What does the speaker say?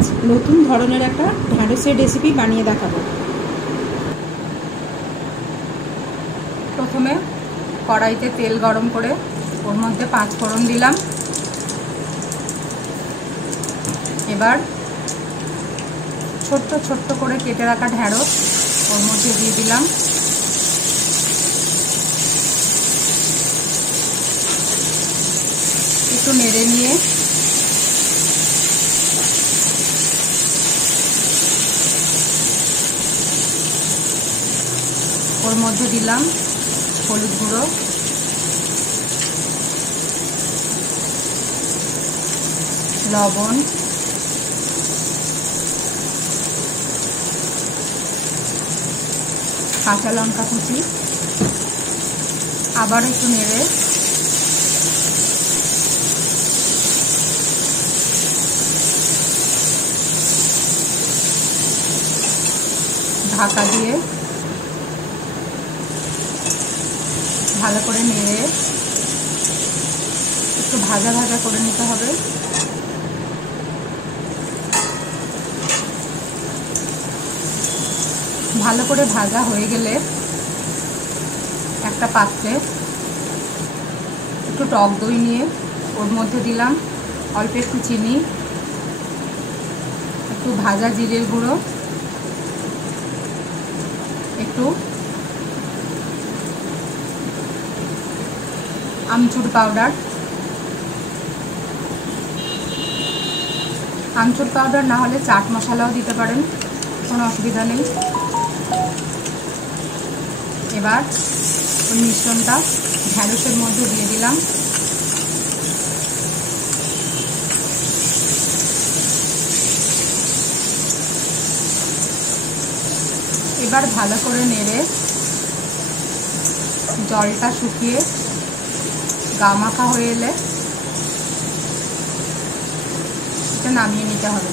আজ নতুন ধরনের একটা ঢ্যাঁড়সের রেসিপি বানিয়ে দেখাবো। প্রথমে কড়াইতে তেল গরম করে ওর মধ্যে 5 ফোড়ন দিলাম। এবার ছোট্ট ছোট্ট করে কেটে রাখা ঢ্যাঁড়স ওর মধ্যে দিয়ে দিলাম। একটু নেড়ে নিয়ে ওর মধ্যে দিলাম হলুদ গুঁড়ো, লবণ, কাঁচা লঙ্কা কুচি। আবার একটু নেড়ে ঢাকা দিয়ে ভালো করে নেড়ে একটু ভাজা ভাজা করে নিতে হবে। ভালো করে ভাজা হয়ে গেলে একটা পাত্রে একটু টক দই নিয়ে ওর মধ্যে দিলাম অল্প একটু চিনি, একটু ভাজা জিরের গুঁড়ো, একটু আমচুর পাউডার। আমচুর পাউডার না হলে চাট মশলাও দিতে পারেন, কোনো অসুবিধা নেই। এবার ওই মিশ্রণটা ঢ্যাঁড়সের মধ্যে দিয়ে দিলাম। এবার ভালো করে নেড়ে জলটা শুকিয়ে গা মাখা হয়ে এলে এটা নামিয়ে নিতে হবে।